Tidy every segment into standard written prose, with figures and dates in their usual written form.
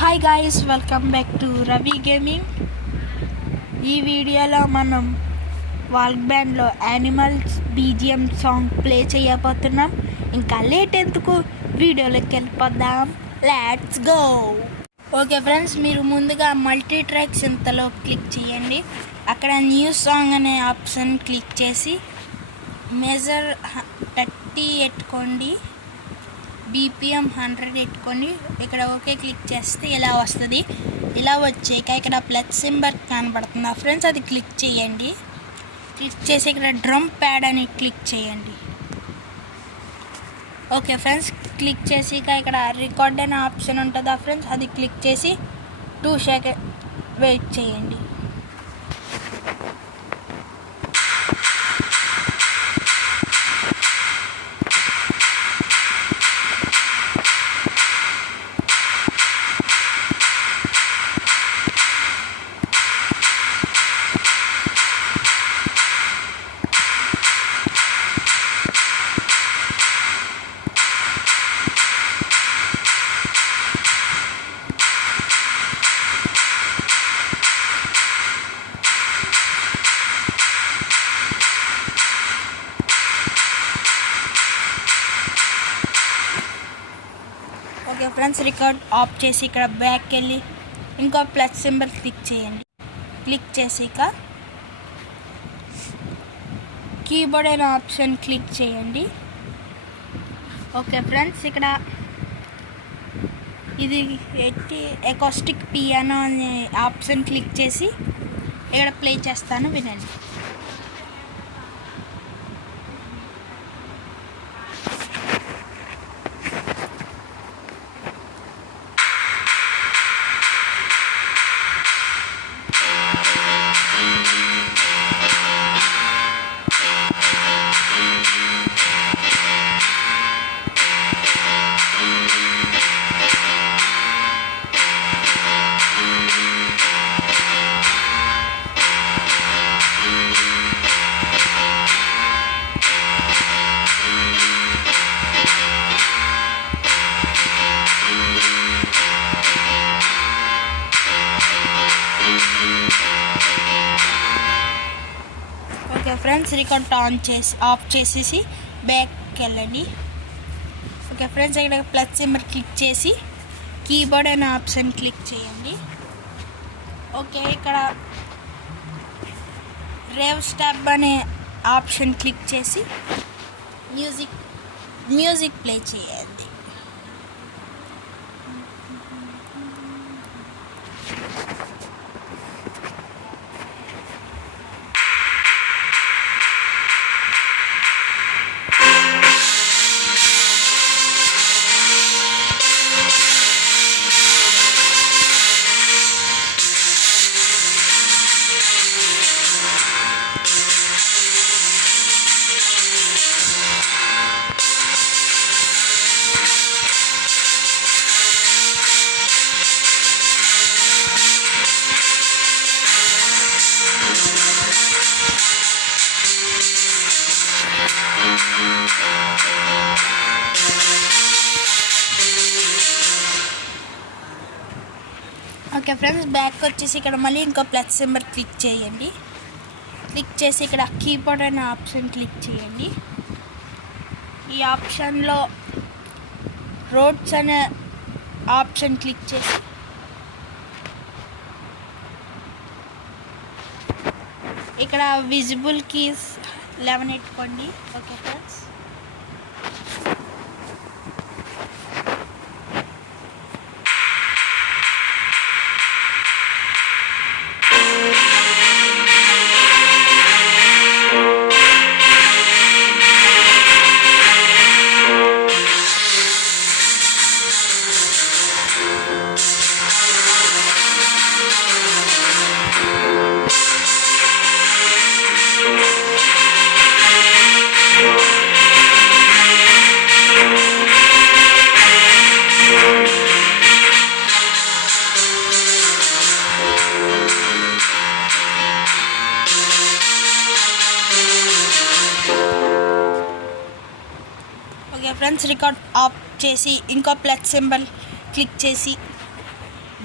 Hi guys, welcome back to Ravi గేమింగ్. ఈ వీడియోలో మనం వాల్క్ బ్యాండ్లో యానిమల్స్ బీజిఎం సాంగ్ ప్లే చేయబోతున్నాం. ఇంకా లేట్ ఎందుకు, వీడియోలోకి వెళ్ళిపోదాం. Let's go. ఓకే ఫ్రెండ్స్, మీరు ముందుగా మల్టీ ట్రాక్స్ ఇంతలో క్లిక్ చేయండి. అక్కడ న్యూ సాంగ్ అనే ఆప్షన్ క్లిక్ చేసి మెజర్ 30 ఎట్టుకోండి, బీపీఎం 100 ఎట్టుకొని ఇక్కడ ఓకే క్లిక్ చేస్తే ఇలా వస్తుంది. ఇలా వచ్చాక ఇక్కడ ప్లస్ సింబల్ కనబడుతుందా ఫ్రెండ్స్, అది క్లిక్ చేయండి. క్లిక్ చేసి ఇక్కడ డ్రమ్ ప్యాడ్ అని క్లిక్ చేయండి. ఓకే ఫ్రెండ్స్, క్లిక్ చేసి ఇక్కడ రికార్డ్ అనే ఆప్షన్ ఉంటుందా ఫ్రెండ్స్, అది క్లిక్ చేసి 2 సెకండ్ వెయిట్ చేయండి. ఓకే ఫ్రెండ్స్, రికార్డ్ ఆఫ్ చేసి ఇక్కడ బ్యాక్ వెళ్ళి ఇంకో ప్లస్ సింబల్ క్లిక్ చేయండి. క్లిక్ చేసి కీబోర్డ్ అనే ఆప్షన్ క్లిక్ చేయండి. ఓకే ఫ్రెండ్స్, ఇక్కడ ఇది ఎకోస్టిక్ పియానో అనే ఆప్షన్ క్లిక్ చేసి ఇక్కడ ప్లే చేస్తాను, వినండి. ఓకే ఫ్రెండ్స్, రికార్డ్ ఆఫ్ చేసేసి బ్యాక్కి వెళ్ళండి. ఓకే ఫ్రెండ్స్, ఇక్కడ ప్లస్ సింబల్ క్లిక్ చేసి కీబోర్డ్ అనే ఆప్షన్ క్లిక్ చేయండి. ఓకే, ఇక్కడ రేవ్ స్టాప్ అనే ఆప్షన్ క్లిక్ చేసి మ్యూజిక్ ప్లే చేయండి. ఓకే ఫ్రెండ్స్, బ్యాక్ వచ్చేసి ఇక్కడ మళ్ళీ ఇంకో ప్లస్ సింబల్ క్లిక్ చేయండి. క్లిక్ చేసి ఇక్కడ కీబోర్డ్ అనే ఆప్షన్ క్లిక్ చేయండి. ఈ ఆప్షన్లో రోడ్స్ అనే ఆప్షన్ క్లిక్ చేసి ఇక్కడ విజిబుల్ కీస్ 11 ఎట్టుకోండి. Okay friends, okay friends, record off చేసి ఇంకో ప్లస్ సింబల్ క్లిక్ చేసి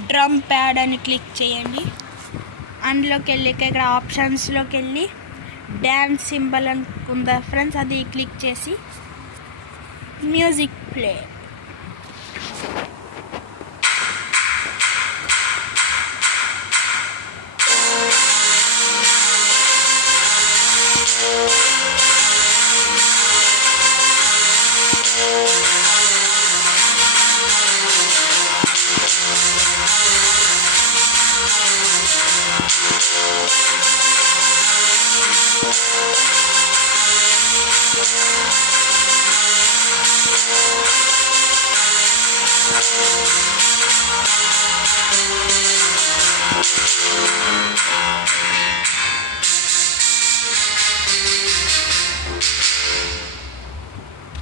డ్రమ్ ప్యాడ్ అని క్లిక్ చేయండి. అందులోకి వెళ్ళి ఇక్కడ ఆప్షన్స్లోకి వెళ్ళి డ్యాన్స్ సింబల్ అనుకుందా ఫ్రెండ్స్, అది క్లిక్ చేసి మ్యూజిక్ ప్లే.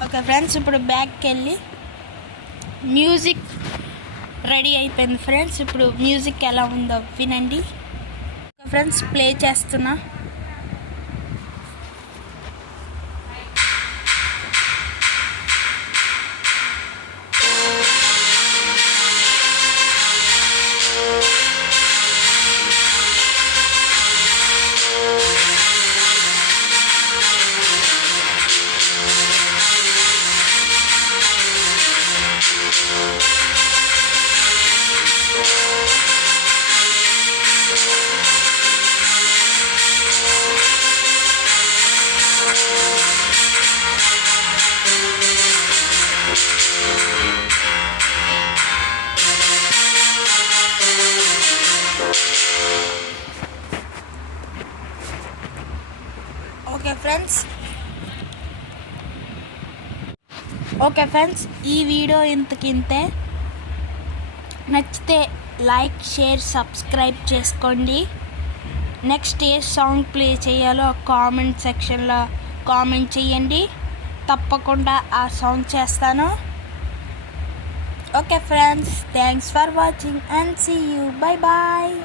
ఓకే ఫ్రెండ్స్, ఇప్పుడు బ్యాక్కి వెళ్ళి మ్యూజిక్ రెడీ అయిపోయింది ఫ్రెండ్స్. ఇప్పుడు మ్యూజిక్ ఎలా ఉందో వినండి. ఓకే ఫ్రెండ్స్, ప్లే చేస్తున్నా. ఓకే ఫ్రెండ్స్, ఈ వీడియో ఇంతకింతే. నచ్చితే లైక్, షేర్, సబ్స్క్రైబ్ చేసుకోండి. నెక్స్ట్ ఏ సాంగ్ ప్లే చేయాలో కామెంట్ సెక్షన్లో కామెంట్ చేయండి. తప్పకుండా ఆ సాంగ్ చేస్తాను. Okay friends, thanks for watching and see you. Bye bye.